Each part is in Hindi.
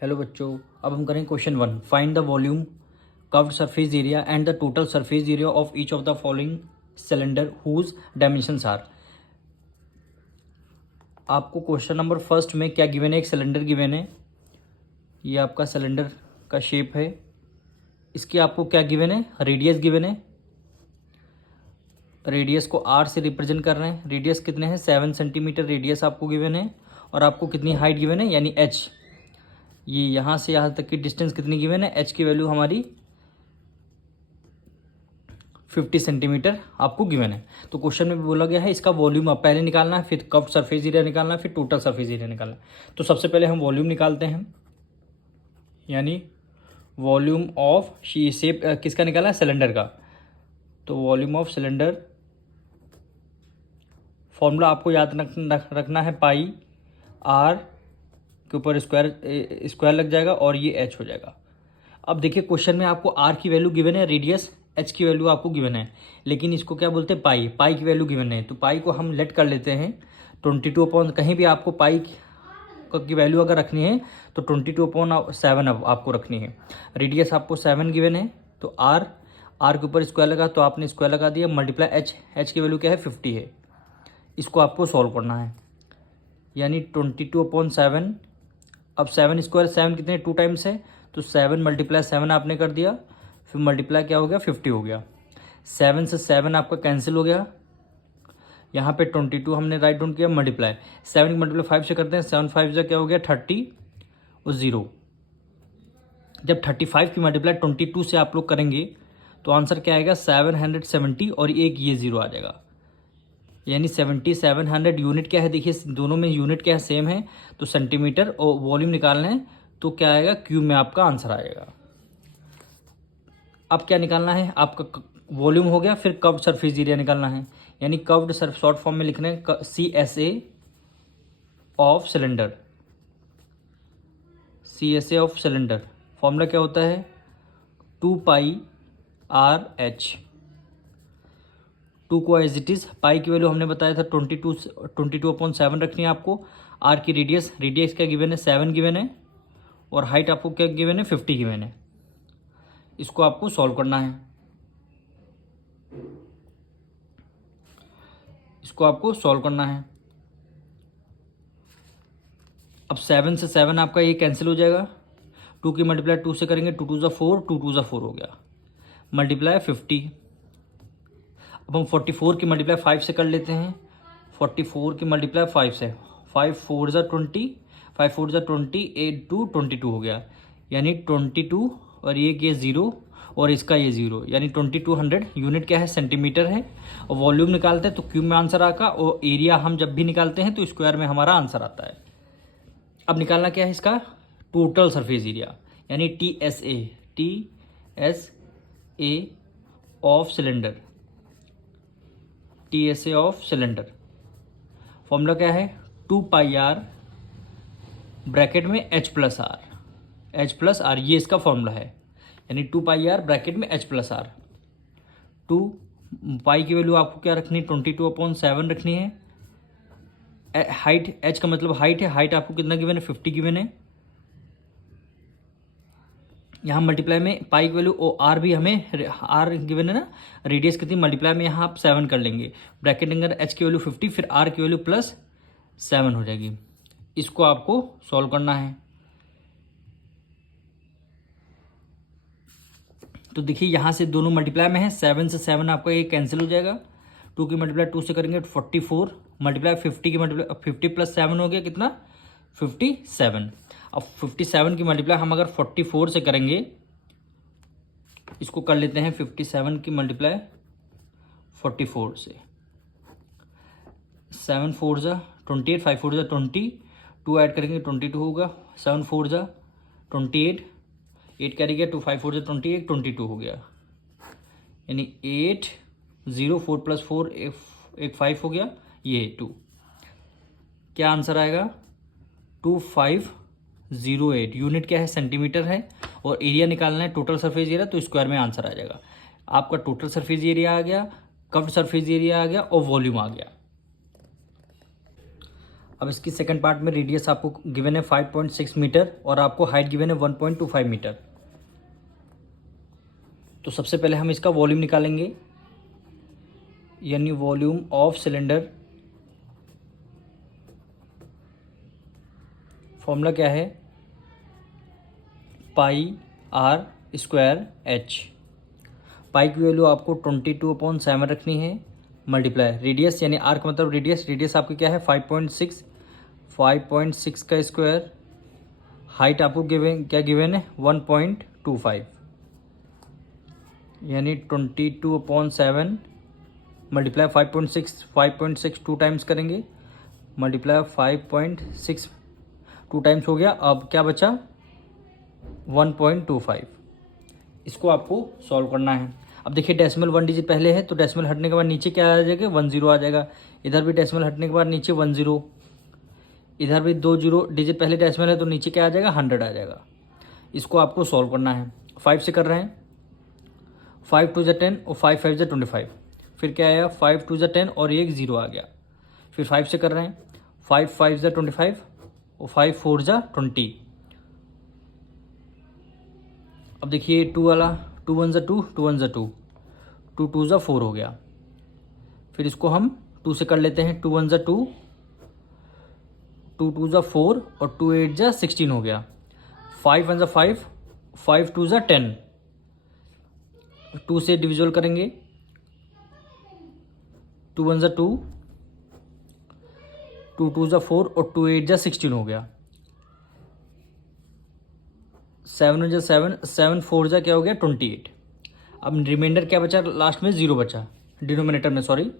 हेलो बच्चों, अब हम करेंगे question 1। Find the volume, curved surface area and the total surface area of each of the following cylinder whose dimensions are. आपको क्वेश्चन नंबर फर्स्ट में क्या गिवन है? एक सिलेंडर गिवन है। ये आपका सिलेंडर का शेप है। इसकी आपको क्या गिवन है? रेडियस गिवन है। रेडियस को आर से रिप्रेजेंट कर रहे हैं। रेडियस कितने हैं? 7 सेंटीमीटर रेडियस आपको गिवन है। और आपको कितनी हाइट गिवन है, यानी एच। ये यहाँ से यहाँ तक की डिस्टेंस कितनी गिवन है? एच की वैल्यू हमारी 50 सेंटीमीटर आपको गिवन है। तो क्वेश्चन में बोला गया है इसका वॉल्यूम आप पहले निकालना है, फिर कर्व्ड सरफेस एरिया निकालना है, फिर टोटल सरफेस एरिया निकालना है। तो सबसे पहले हम वॉल्यूम निकालते हैं, यानी वॉल्यूम ऑफ शेप किसका निकाला है? सिलेंडर का। तो वॉल्यूम ऑफ सिलेंडर फॉर्मूला आपको याद रखना है, पाई आर के ऊपर स्क्वायर लग जाएगा और ये एच हो जाएगा। अब देखिए क्वेश्चन में आपको आर की वैल्यू गिवन है, रेडियस एच की वैल्यू आपको गिवन है, लेकिन इसको क्या बोलते हैं? पाई। पाई की वैल्यू गिवन है, तो पाई को हम लेट कर लेते हैं 22 कहीं भी आपको पाई की वैल्यू अगर रखनी है तो 22/7 आपको रखनी है। रेडियस आपको 7 गिवन है, तो आर के ऊपर स्क्वायर लगा तो आपने स्क्वायर लगा दिया, मल्टीप्लाई एच। एच की वैल्यू क्या है? 50 है। इसको आपको सॉल्व करना है, यानी 22/7। अब 7 स्क्वायर, 7 कितने? 2 टाइम्स है, तो 7 × 7 आपने कर दिया, फिर मल्टीप्लाई क्या हो गया? 50 हो गया। 7 से 7 आपका कैंसिल हो गया। यहाँ पे 22 हमने राइट डाउन किया, मल्टीप्लाई 7 की मल्टीप्लाई 5 से करते हैं, 7 5 से क्या हो गया? 30 और 0। जब 35 की मल्टीप्लाई 22 से आप लोग करेंगे तो आंसर क्या आएगा? 770 और एक ये 0 आ जाएगा, यानी 700 यूनिट क्या है? देखिए दोनों में यूनिट क्या है? सेम है। तो सेंटीमीटर और वॉल्यूम निकालना है तो क्या आएगा? क्यूब में आपका आंसर आएगा। अब क्या निकालना है? आपका वॉल्यूम हो गया, फिर कर्व्ड सरफेस एरिया निकालना है, यानी कर्व्ड शॉर्ट फॉर्म में लिखना है CSA of cylinder. CSA of cylinder formula क्या होता है? 2πRH। 2 को एज इट इज, पाई की वैल्यू हमने बताया था 22/7 रखनी है आपको। आर की रेडियस क्या गिवन है? 7 गिवन है, और हाइट आपको क्या गिवन है? 50 गिवन है। इसको आपको सॉल्व करना है, इसको आपको सॉल्व करना है। अब 7 से 7 आपका ये कैंसिल हो जाएगा, 2 की मल्टीप्लाई 2 से करेंगे, 2 2 ज़ा 4, 2 2 ज़ा 4 हो गया, मल्टीप्लाई 50। अब हम 44 की मल्टीप्लाई 5 से कर लेते हैं, 44 की मल्टीप्लाई 5 से, 5 4 ज़ा 20, 5 4 ज़ा 20, 8 2 22 हो गया, यानी 22, और ये 0 और इसका ये 0, यानी 2200। यूनिट क्या है? सेंटीमीटर है। और वॉल्यूम निकालते हैं तो क्यूब में आंसर आएगा, और एरिया हम जब भी निकालते हैं तो स्क्वायर में हमारा आंसर आता है। अब निकालना क्या है? इसका टोटल सरफेस एरिया, यानी TSA of cylinder. TSA of cylinder formula क्या है? 2πr ब्रैकेट में H+R, ये इसका फॉर्मूला है, यानी 2πr ब्रैकेट में H+R। 2 पाई की वैल्यू आपको क्या रखनी है? 22/7 रखनी है। हाइट, H का मतलब हाइट है, हाइट आपको कितना गिवन है? 50 गिवन है। यहाँ मल्टीप्लाई में पाई की वैल्यू और आर भी हमें आर गिवन है ना, रेडियस कितनी? मल्टीप्लाई में यहाँ आप 7 कर लेंगे, ब्रैकेट अंदर H की वैल्यू 50, फिर R की वैल्यू +7 हो जाएगी। इसको आपको सॉल्व करना है। तो देखिए यहाँ से दोनों मल्टीप्लाई में है, 7 से 7 आपका ये कैंसिल हो जाएगा, 2 की मल्टीप्लाई 2 से करेंगे 44, मल्टीप्लाई 50 की मल्टीप्लाई 50 + 7 हो गया कितना? 57। अब 57 की मल्टीप्लाई हम अगर 44 से करेंगे, इसको कर लेते हैं 57 की मल्टीप्लाई 44 से, 7 4 ज़ा 28, 5 4 ज़ा 20, 2 ऐड करेंगे 22 होगा, 7 4 ज़ा 28, 8 कैरी गया, 2 5 4 ज़ा 28, 22 हो गया, यानी 8 0 4 + 4 एक 5 हो गया, ये 2। क्या आंसर आएगा? 2508। यूनिट क्या है? सेंटीमीटर है। और एरिया निकालना है टोटल सरफेस एरिया, तो स्क्वायर में आंसर आ जाएगा। आपका टोटल सरफेस एरिया आ गया, कर्व्ड सरफेस एरिया आ गया, और वॉल्यूम आ गया। अब इसकी सेकंड पार्ट में रेडियस आपको गिवन है 5.6 मीटर और आपको हाइट गिवन है 1.25 मीटर। तो सबसे पहले हम इसका वॉल्यूम निकालेंगे, यानी वॉल्यूम ऑफ सिलेंडर। फॉर्मूला क्या है, पाई आर स्क्वायर एच। पाई की वैल्यू आपको 22/7 रखनी है, मल्टीप्लाई रेडियस, यानी आर का मतलब रेडियस आपकी क्या है 5.6 का स्क्वायर। हाइट आपको गिवन है 1.25, यानी 22/7 मल्टीप्लाई 5.6 टू टाइम्स करेंगे, मल्टीप्लाई 5.6 टू टाइम्स हो गया। अब क्या बचा 1.25। इसको आपको सॉल्व करना है। अब देखिए डेसिमल 1 डिजिट पहले है तो डेसिमल हटने के बाद नीचे क्या आ जाएगा 10 आ जाएगा। इधर भी डेसिमल हटने के बाद नीचे 10, इधर भी 2 0 डिजिट पहले डेसिमल है तो नीचे क्या आ जाएगा 100 आ जाएगा। इसको आपको सॉल्व करना है। 5 से कर रहे हैं, 5 2 10 और 5 5 25। फिर क्या आया 5 2 10 और एक 0 आ गया। फिर 5 से कर रहे हैं, 5 5 25 और 5 4 20। अब देखिए 2 वाला, 2 1 2, 2 1 2, 2 2 4 हो गया। फिर इसको हम 2 से कर लेते हैं, 2 1 2, 2 2 4 और 2 8 16 हो गया। 5 1 5, 5 2 10। 2 से डिविजल करेंगे, 2 1 2, 2 2 4 और 2 8 16 हो गया। 7 1 7, 7 4 क्या हो गया 28। अब रिमाइंडर क्या बचा, लास्ट में 0 बचा डिनोमिनेटर में, सॉरी।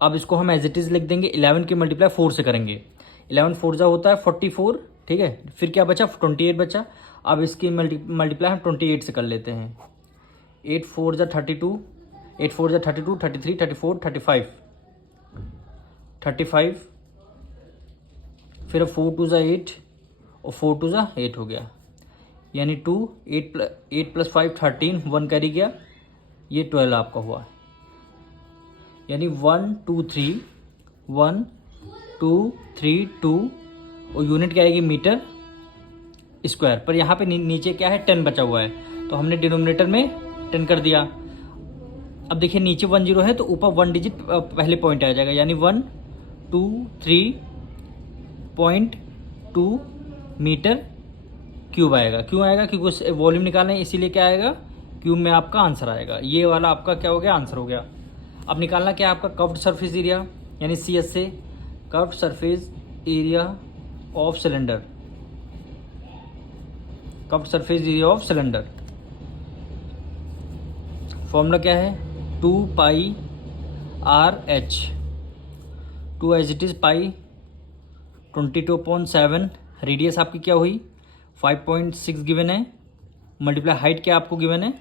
अब इसको हम एज इट इज लिख देंगे, 11 की मल्टीप्लाई 4 से करेंगे। 11 4 होता है 44, ठीक है। फिर क्या बचा 28 बचा। अब इसकी मल्टीप्लाई हम 28 से कर लेते हैं। 8 4 32, 8 4 32, 33 34 35 35। फिर 4 2 8 और 4 2 8 हो गया, यानी 2 8 + 5 13, 1 कैरी गया, ये 12 आपका हुआ। यानी 1 2 3 1 2 3 2 और यूनिट क्या आएगी मीटर स्क्वायर। पर यहाँ पे नीचे क्या है 10 बचा हुआ है तो हमने डिनोमिनेटर में 10 कर दिया। अब देखिए नीचे 1 0 है तो ऊपर 1 डिजिट पहले पॉइंट आ जाएगा, यानी 1 2 3.2 मीटर क्यूब आएगा। क्यों आएगा, क्योंकि वॉल्यूम निकालना है इसीलिए क्या आएगा क्यूब में आपका आंसर आएगा। ये वाला आपका क्या हो गया आंसर हो गया। अब निकालना क्या है आपका कर्व्ड सरफेस एरिया, यानी CS से curved surface area of cylinder, curved surface area of cylinder. Formula क्या है 2 pi R H, 2 as it is pi 22/7। Radius आपकी क्या हुई 5.6 गिवन है, मल्टीप्लाई हाइट क्या आपको गिवन है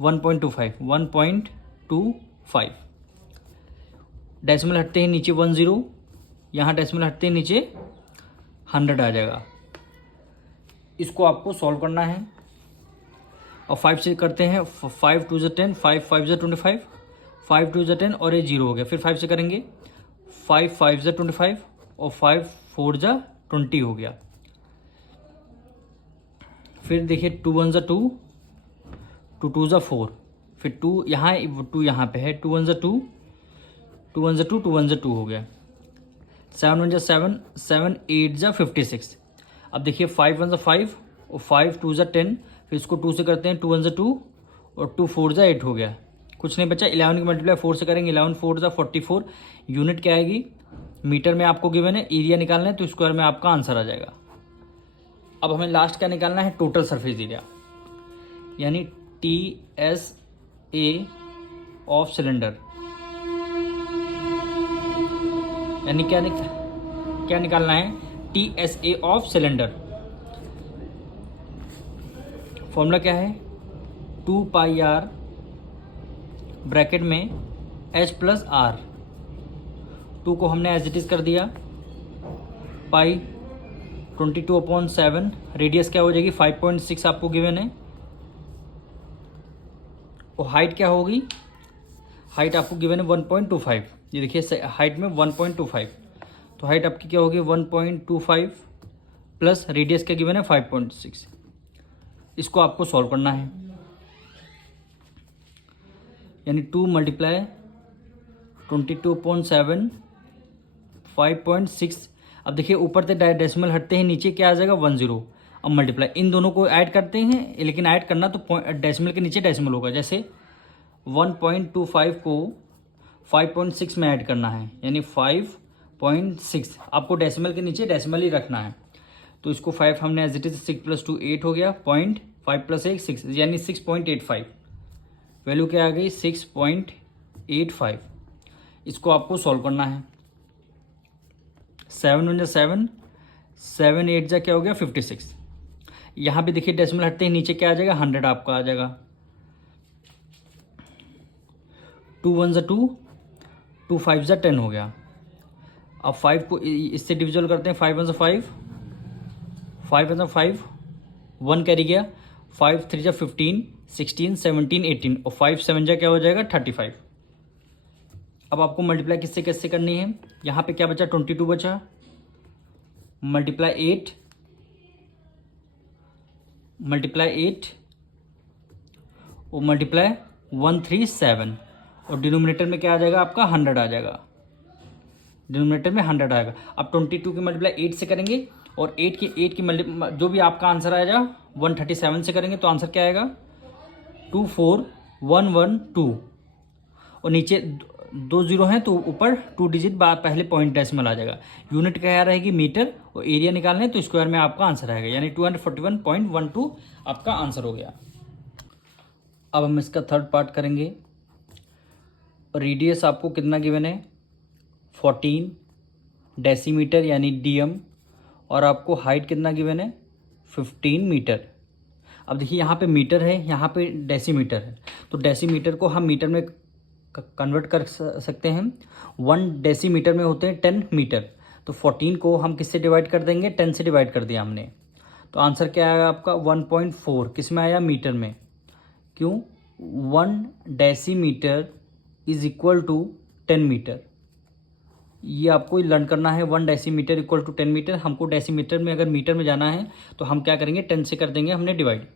1.25। डेसिमल हटते हैं नीचे 1 0, यहाँ डेसिमल हटते हैं नीचे 100 आ जाएगा। इसको आपको सॉल्व करना है और 5 से करते हैं, 5 2 10, 5 5 25, 5 2 10 और ये 0 हो गया। फिर 5 से करेंगे, 5 5 25 और 5 4 20 हो गया। फिर देखिए 2 1 2, 2 2 4, फिर 2 यहाँ 2 यहाँ पे है, 2 1 2, 2 1 2, 2 1 2 हो गया। 7 1 7, 7 8 56। अब देखिए 5 1 5 और 5 2 10, फिर इसको 2 से करते हैं, 2 1 2 और 2 4 8 हो गया। कुछ नहीं बचा, 11 की मल्टीप्लाई 4 से करेंगे, 11 4 44। यूनिट क्या आएगी मीटर में आपको गिवन है, एरिया निकालना है तो स्क्वायर में आपका आंसर आ जाएगा। अब हमें लास्ट क्या निकालना है टोटल सरफेस एरिया, यानी TSA ऑफ सिलेंडर, यानी क्या निकालना है TSA ऑफ सिलेंडर। फॉर्मूला क्या है 2 पाई आर ब्रैकेट में H + R। 2 को हमने एज इट इज कर दिया, पाई 22/7। रेडियस क्या हो जाएगी 5.6 आपको गिवन है, और हाइट क्या होगी, हाइट आपको गिवन है 1.25। ये देखिए हाइट में 1.25, तो हाइट आपकी क्या होगी 1.25 प्लस रेडियस क्या गिवन है 5.6। इसको आपको सॉल्व करना है, यानी 2 मल्टीप्लाई 22.7 5.6। अब देखिए ऊपर से डेसिमल हटते हैं, नीचे क्या आ जाएगा 10। अब मल्टीप्लाई इन दोनों को ऐड करते हैं, लेकिन ऐड करना तो डेसिमल के नीचे डेसिमल होगा। जैसे 1.25 को 5.6 में ऐड करना है, यानी 5.6। आपको डेसिमल के नीचे डेसिमल ही रखना है। तो इसको 5 हमने एज इट इज 6 + 2 8 हो गया, 0.5 + 1 6, यानी 6.85। वैल्यू क्या आ गई 6.85। इसको आपको सॉल्व करना है। 7 × 7 7 8 जा क्या हो गया 56। यहाँ पे देखिए डेसिमल हटते ही नीचे क्या आ जाएगा 100 आपका आ जाएगा। 2 1 × 2 2 5 × 10 हो गया। अब 5 को इससे डिविजल करते हैं। 5 × 5 5 × 5 1 कैरी गया। 5 3 × 15 16 17 18 और 5 7 जा क्या हो जाएगा 35। अब आपको मल्टीप्लाई किससे कैसे करनी है। यहाँ पे क्या बचा 22 बचा, मल्टीप्लाई 8 और मल्टीप्लाई 137 और डिनोमिनेटर में क्या आ जाएगा आपका 100 आ जाएगा। डिनोमिनेटर में 100 आएगा। अब 22 की मल्टीप्लाई 8 से करेंगे और 8 की जो भी आपका आंसर आएगा 137 से करेंगे तो आंसर क्या आएगा 24112। और नीचे 2 0 हैं तो ऊपर 2 डिजिट बाद पहले पॉइंट डेसिमल आ जाएगा। यूनिट क्या रहेगी मीटर और एरिया निकालना है तो स्क्वायर में आपका आंसर आएगा, यानी 241.12 आपका आंसर हो गया। अब हम इसका थर्ड पार्ट करेंगे। रेडियस आपको कितना गिवन है 14 डेसीमीटर यानी डीएम, और आपको हाइट कितना गिवन है 15 मीटर। अब देखिए यहाँ पे मीटर है, यहाँ पे डेसीमीटर है, तो डेसीमीटर को हम मीटर में कन्वर्ट कर सकते हैं। 1 डेसीमीटर में होते हैं 10 मीटर। तो 14 को हम किससे डिवाइड कर देंगे 10 से डिवाइड कर दिया हमने, तो आंसर क्या आएगा आपका 1.4। किस में आया मीटर में, क्यों 1 decimetre is equal to 10 metre. ये आपको लर्न करना है। 1 डेसीमीटर इक्वल टू 10 मीटर। हमको डेसीमीटर में अगर मीटर में जाना है तो हम क्या करेंगे 10 से कर देंगे हमने डिवाइड।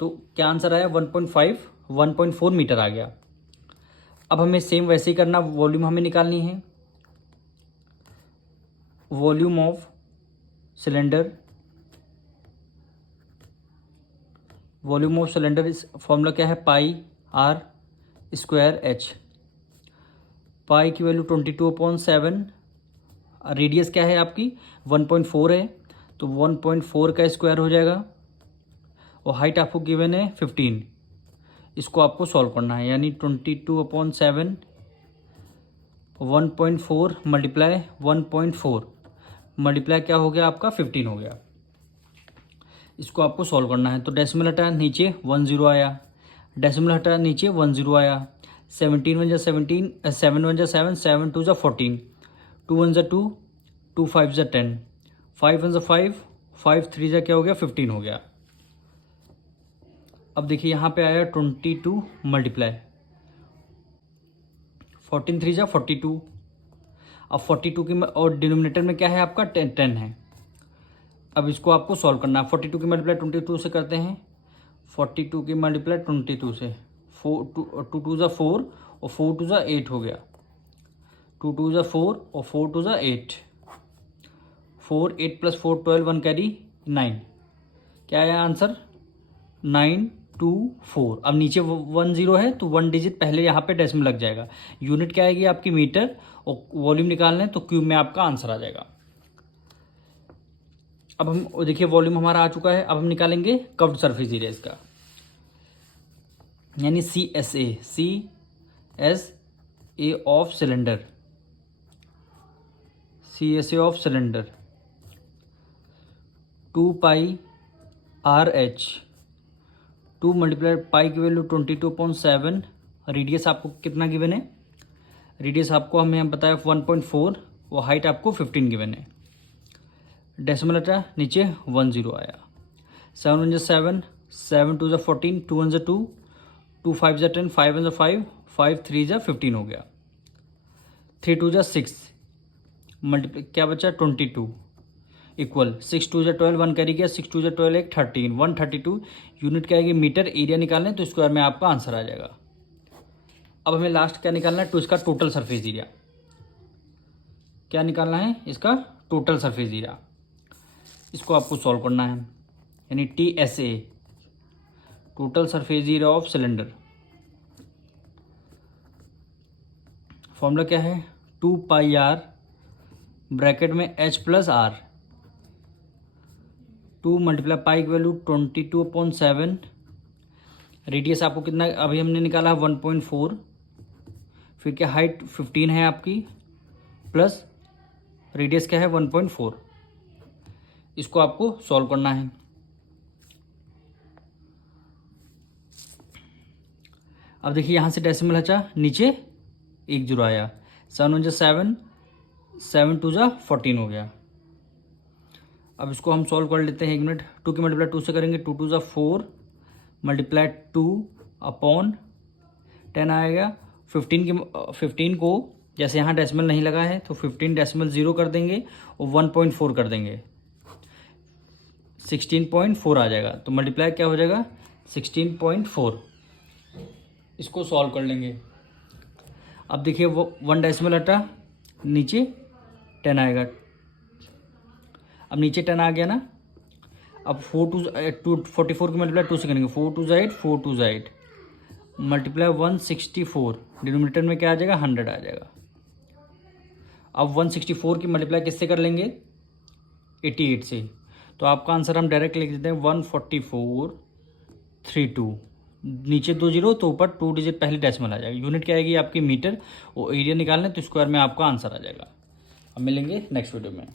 तो क्या आंसर आया 1.4 मीटर आ गया। अब हमें सेम वैसे ही करना, वॉल्यूम हमें निकालनी है। वॉल्यूम ऑफ सिलेंडर इस फॉर्मूला क्या है πr²h। पाई की वैल्यू 22/7। रेडियस क्या है आपकी 1.4 है, तो 1.4 का स्क्वायर हो जाएगा। और हाइट आपको गिवन है 15। इसको आपको सॉल्व करना है, यानी 22/7 1.4 मल्टीप्लाई 1.4 मल्टीप्लाई क्या हो गया आपका 15 हो गया। इसको आपको सॉल्व करना है। तो डेसिमल हटा नीचे 10 आया, डेसिमल हटा नीचे 10 आया। 17 1 × 17 7 1 × 7 7 2 × 14 2 1 × 2 2 5 × 10 5 1 × 5 5 3 × क्या हो गया 15 हो गया। अब देखिए यहाँ पे आया 22 मल्टीप्लाई 14 3 × 42। अब 42 की और डिनोमिनेटर में क्या है आपका 10 है। अब इसको आपको सॉल्व करना है। 42 की मल्टीप्लाई 22 से करते हैं। 42 की मल्टीप्लाई 22 से 4 2 2 × 4 और 4 2 × 8 हो गया। 2 2 × 4 और 4 2 × 8 4 8 + 4 12 1 कैरी 9। क्या आया आंसर 924। अब नीचे 1 0 है तो 1 डिजिट पहले यहाँ पे डेसिमल लग जाएगा। यूनिट क्या आएगी आपकी मीटर और वॉल्यूम निकालना है तो क्यूब में आपका आंसर आ जाएगा। अब हम देखिए वॉल्यूम हमारा आ चुका है। अब हम निकालेंगे कर्व्ड सरफेस एरिया इसका, यानी CSA of cylinder. CSA of cylinder 2πRH 2 multiply pi की वैल्यू 22/7। रेडियस आपको कितना गिवन है, रेडियस आपको हमें बताया 1.4 और हाइट आपको 15 गिवन है। डेसिमल हटा नीचे 1 0 आया। 7 1 × 7 7 2 × 14 2 1 × 2 2 5 × 10 5 1 × 5 5 3 × 15 हो गया। 3 2 जा 6 मल्टीप्लाई क्या बचा 22 इक्वल 6 2 जा 12 1 कैरी किया 6 2 जा 12 एक 13 132 यूनिट क्या आएगी मीटर एरिया निकालना है तो स्क्वायर में आपका आंसर आ जाएगा। अब हमें लास्ट क्या निकालना है तो इसका टोटल सरफेस एरिया क्या निकालना है इसका टोटल सरफेस एरिया। इसको आपको सॉल्व करना है यानी TSA total surface area of cylinder. Formula क्या है 2 पाई r ब्रैकेट में h plus r 2 multiply pi की वैल्यू 22/7 रेडियस आपको कितना अभी हमने निकाला 1.4 फिर क्या हाइट 15 है आपकी प्लस रेडियस क्या है 1.4। इसको आपको सॉल्व करना है। अब देखिए यहाँ से डेसिमल हचा नीचे 1 जीरो आया 7 1 जा 7 7 2 जा 14 हो गया। अब इसको हम सॉल्व कर लेते हैं 1 मिनट। 2 की मल्टीप्लाई 2 से करेंगे 2 2 जा 4 मल्टीप्लाई 2 अपॉन 10 आएगा। 15 को जैसे यहाँ डेसिमल नहीं लगा है तो 15 डेसिमल 0 कर देंगे और 1.4 कर देंगे 16.4 आ जाएगा। तो मल्टीप्लाई क्या हो जाएगा 16.4। इसको सॉल्व कर लेंगे। अब देखिए वो 1 डेसिमल हटा नीचे 10 आएगा। अब नीचे 10 आ गया ना। अब 44 की मल्टीप्लाई 2 से करेंगे 4 2 जा 8 4 2 जा 8 मल्टीप्लाई 164 डिनोमिनेटर में क्या आ जाएगा 100 आ जाएगा। अब 164 की मल्टीप्लाई किससे कर लेंगे 88 से तो आपका आंसर हम डायरेक्ट लिख देते हैं 14432 नीचे 2 जीरो तो ऊपर 2 डिजिट पहले डेसिमल आ जाएगा। यूनिट क्या आएगी आपकी मीटर और एरिया निकालना है तो स्क्वायर में आपका आंसर आ जाएगा। अब मिलेंगे नेक्स्ट वीडियो में।